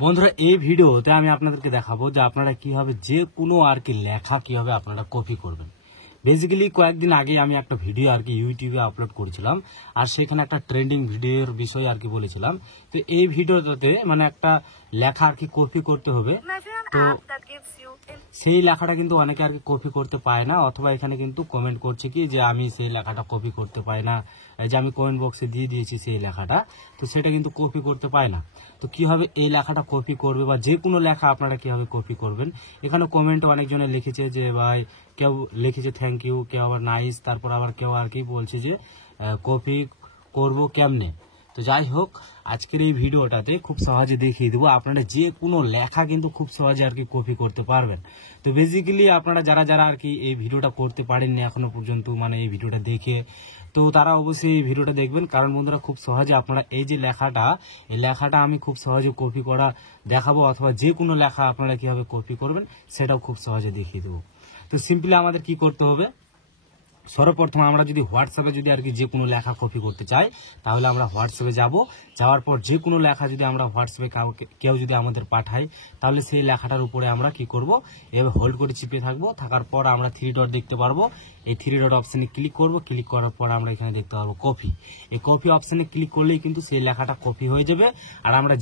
বন্ধুরা এই ভিডিওতে আমি আপনাদেরকে দেখাবো যে আপনারা কিভাবে যে কোনো আর কি লেখা কিভাবে আপনারা কপি করবেন। বেসিক্যালি কয়েকদিন আগে আমি একটা ভিডিও আর কি ইউটিউবে আপলোড করেছিলাম, আর সেখানে একটা ট্রেন্ডিং ভিডিওর বিষয় আর কি বলেছিলাম। তো এই ভিডিওটাতে মানে একটা লেখা আর কি কপি করতে হবে, তো সেই লেখাটা কিন্তু অনেকে আর কি কপি করতে পায় না, অথবা এখানে কিন্তু কমেন্ট করছে কি যে আমি সেই লেখাটা কপি করতে পাই না, এই যে আমি কমেন্ট বক্সে দিয়ে দিয়েছি সেই লেখাটা, তো সেটা কিন্তু কপি করতে পায় না। তো কিভাবে এই লেখাটা কপি করবে বা যে কোনো লেখা আপনারা কিভাবে কপি করবেন, এখানে কমেন্টে অনেকজনে লিখেছে যে ভাই, কেউ লিখেছে থ্যাংক ইউ, কেউ আবার নাইস, তারপর আবার কেউ আর কি বলছে যে কপি করব কেমনে। তো যাই হোক, আজকের এই ভিডিওটাতে খুব সহজে দেখিয়ে দেবো আপনারা যে কোনো লেখা কিন্তু খুব সহজে আর কি কপি করতে পারবেন। তো বেসিক্যালি আপনারা যারা যারা আর কি এই ভিডিওটা করতে পারেননি এখনো পর্যন্ত, মানে এই ভিডিওটা দেখে, তো তারা অবশ্যই এই ভিডিওটা দেখবেন, কারণ বন্ধুরা খুব সহজে আপনারা এই যে লেখাটা, এই লেখাটা আমি খুব সহজে কপি করা দেখাবো, অথবা যে কোনো লেখা আপনারা কিভাবে কপি করবেন সেটাও খুব সহজে দেখিয়ে দেবো। তো সিম্পলি আমাদের কি করতে হবে, সর্বপ্রথম আমরা যদি হোয়াটসঅ্যাপে যদি আর কি যে কোনো লেখা কপি করতে চাই, তাহলে আমরা হোয়াটসঅ্যাপে যাব, যাওয়ার পর যে কোনো লেখা যদি আমরা হোয়াটসঅ্যাপে কেউ যদি আমাদের পাঠায়, তাহলে সেই লেখাটার উপরে আমরা কি করব, এভাবে হোল্ড করে চিপে থাকবো, থাকার পর আমরা 3 ডট দেখতে পারবো। এই 3 ডট অপশানে ক্লিক করব, ক্লিক করার পর আমরা এখানে দেখতে পারবো কপি। এই কপি অপশানে ক্লিক করলেই কিন্তু সেই লেখাটা কপি হয়ে যাবে। আর আমরা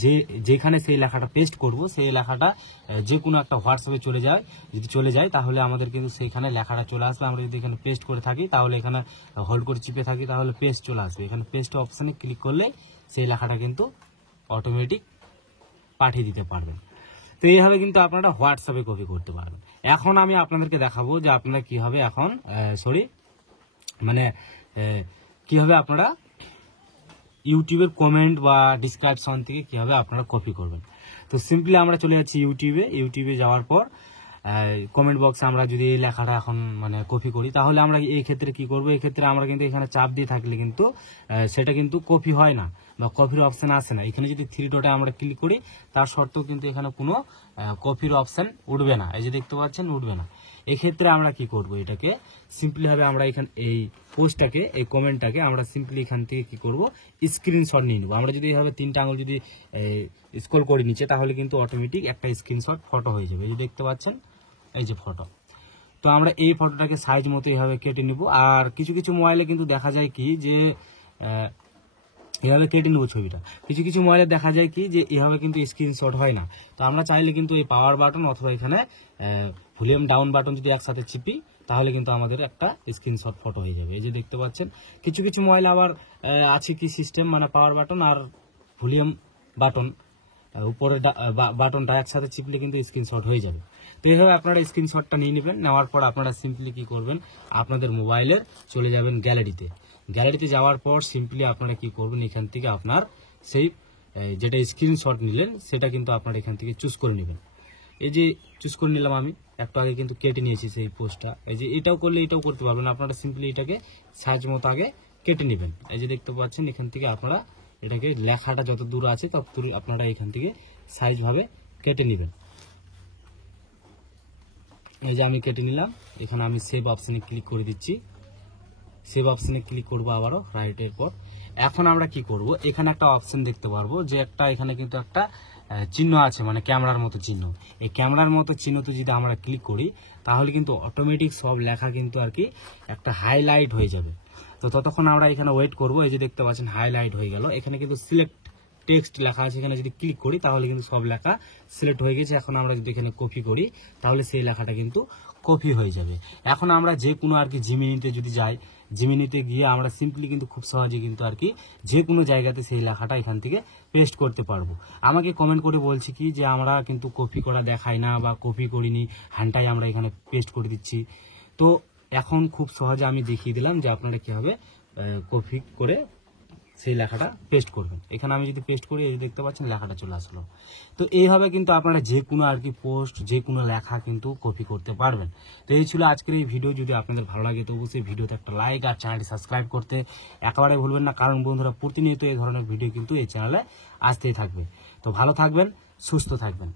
যেখানে সেই লেখাটা পেস্ট করব, সেই লেখাটা যে কোনো একটা হোয়াটসঅ্যাপে যদি চলে যায় তাহলে আমাদের কিন্তু সেইখানে লেখাটা চলে আসবে। আমরা যদি এখানে পেস্ট করে থাকি, তাহলে এখানে হোল্ড করে চিপে থাকি, তাহলে পেস্ট চলে আসবে। এখানে পেস্ট অপশানে ক্লিক করলে সেই লেখাটা কিন্তু অটোমেটিক পাঠিয়ে দিতে পারবেন। তো এইভাবে কিন্তু আপনারা হোয়াটসঅ্যাপে কপি করতে পারবেন। এখন আমি আপনাদেরকে দেখাবো যে আপনারা কিভাবে কিভাবে আপনারা ইউটিউবের কমেন্ট বা ডিসক্রিপশন থেকে কিভাবে আপনারা কপি করবেন। তো সিম্পলি আমরা চলে যাচ্ছি ইউটিউবে যাওয়ার পর কমেন্ট বক্সে আমরা যদি এই লেখাটা এখন মানে কপি করি, তাহলে আমরা এই ক্ষেত্রে কি করব, এই ক্ষেত্রে আমরা কিন্তু এখানে চাপ দিয়ে থাকলে কিন্তু সেটা কিন্তু কপি হয় না বা কপির অপশন আসে না। এখানে যদি 3 ডটে আমরা ক্লিক করি, তার সত্ত্বেও কিন্তু এখানে কোনো কপির অপশন উঠবে না, এই যে দেখতে পাচ্ছেন উঠবে না। এক্ষেত্রে আমরা কি করব, এটাকে সিম্পলি ভাবে আমরা এখানে এই পোস্টটাকে, এই কমেন্টটাকে আমরা সিম্পলি এখান থেকে কি করব, স্ক্রিনশট নিয়ে নেব। আমরা যদি এইভাবে 3টা আঙুল যদি স্ক্রল করে নিচে, তাহলে কিন্তু অটোমেটিক একটা স্ক্রিনশট ফটো হয়ে যাবে। এই যে দেখতে পাচ্ছেন, এই যে ফটো। তো আমরা এই ফটোটাকে সাইজ মতো এইভাবে কেটে নিব। আর কিছু কিছু মোবাইলে কিন্তু দেখা যায় কি যে এভাবে কেটে নেবো ছবিটা, কিছু কিছু মোবাইলে দেখা যায় কি যে এভাবে কিন্তু স্ক্রিনশট হয় না। তো আমরা চাইলে কিন্তু এই পাওয়ার বাটন অথবা এখানে ভলিউম ডাউন বাটন যদি একসাথে চিপি, তাহলে কিন্তু আমাদের একটা স্ক্রিনশট ফটো হয়ে যাবে। এই যে দেখতে পাচ্ছেন, কিছু কিছু মোবাইল আবার আছে কি সিস্টেম, মানে পাওয়ার বাটন আর ভলিউম বাটন, উপরে বাটনটা একসাথে চিপলে কিন্তু স্ক্রিনশট হয়ে যাবে। তো এইভাবে আপনারা স্ক্রিনশটটা নিয়ে নেবেন। নেওয়ার পর আপনারা সিম্পলি কি করবেন, আপনাদের মোবাইলের চলে যাবেন গ্যালারিতে যাওয়ার পর সিম্পলি আপনারা কি করবেন, এখান থেকে আপনার সেই যেটা স্ক্রিনশট নিলেন সেটা কিন্তু আপনারা এখান থেকে চুজ করে নেবেন। এই যে চুজ করে নিলাম, আমি একটু আগে কিন্তু কেটে নিয়েছি সেই পোস্টটা। এই যে এটাও করলে এটাও করতে পারবেন, আপনারা সিম্পলি এটাকে সাইজ মতো আগে কেটে নেবেন। এই যে দেখতে পাচ্ছেন, এখান থেকে আপনারা এটাকে লেখাটা যত দূর আছে তত দূর আপনারা এখান থেকে সাইজ ভাবে কেটে নেবেন। এই যে আমি কেটে নিলাম, এখানে আমি সেভ অপশনে ক্লিক করে দিচ্ছি। সেভ অপশনে ক্লিক করবো আবারও রাইটের পর। এখন আমরা কি করব, এখানে একটা অপশন দেখতে পারবো যে এখানে কিন্তু একটা চিহ্ন আছে, মানে ক্যামেরার মতো চিহ্ন। এই ক্যামেরার মতো চিহ্নতে যদি আমরা ক্লিক করি, তাহলে কিন্তু অটোমেটিক সব লেখা কিন্তু আর কি একটা হাইলাইট হয়ে যাবে। তো ততক্ষণ আমরা এখানে ওয়েট করব। এই যে দেখতে পাচ্ছেন হাইলাইট হয়ে গেল, এখানে কিন্তু সিলেক্ট টেক্সট লেখা আছে, এখানে যদি ক্লিক করি তাহলে কিন্তু সব লেখা সিলেক্ট হয়ে গেছে। এখন আমরা যদি এখানে কপি করি, তাহলে সেই লেখাটা কিন্তু কপি হয়ে যাবে। এখন আমরা যে কোনো আর কি জিমিনিতে যদি যাই, জিমিনিতে গিয়ে আমরা সিম্পলি কিন্তু খুব সহজে কিন্তু আর কি যে কোনো জায়গাতে সেই লেখাটা এখান থেকে পেস্ট করতে পারবো। আমাকে কমেন্ট করে বলছি কি যে আমরা কিন্তু কপি করা দেখাই না বা কপি করিনি, হ্যান্ডটাই আমরা এখানে পেস্ট করে দিচ্ছি। তো এখন খুব সহজে আমি দেখিয়ে দিলাম যে আপনারা কীভাবে কপি করে সেই লেখাটা পেস্ট করবেন। এখানে আমি যদি পেস্ট করি, এই দেখতে পাচ্ছেন লেখাটা চলে আসলো। তো এইভাবে কিন্তু আপনারা যে কোনো আর কি পোস্ট, যে কোনো লেখা কিন্তু কপি করতে পারবেন। তো এই ছিল আজকের এই ভিডিও। যদি আপনাদের ভালো লাগে তো অবশ্যই ভিডিওতে একটা লাইক আর চ্যানেলটি সাবস্ক্রাইব করতে একেবারে ভুলবেন না, কারণ বন্ধুরা প্রতিনিয়ত এই ধরনের ভিডিও কিন্তু এই চ্যানেলে আসতেই থাকবে। তো ভালো থাকবেন, সুস্থ থাকবেন।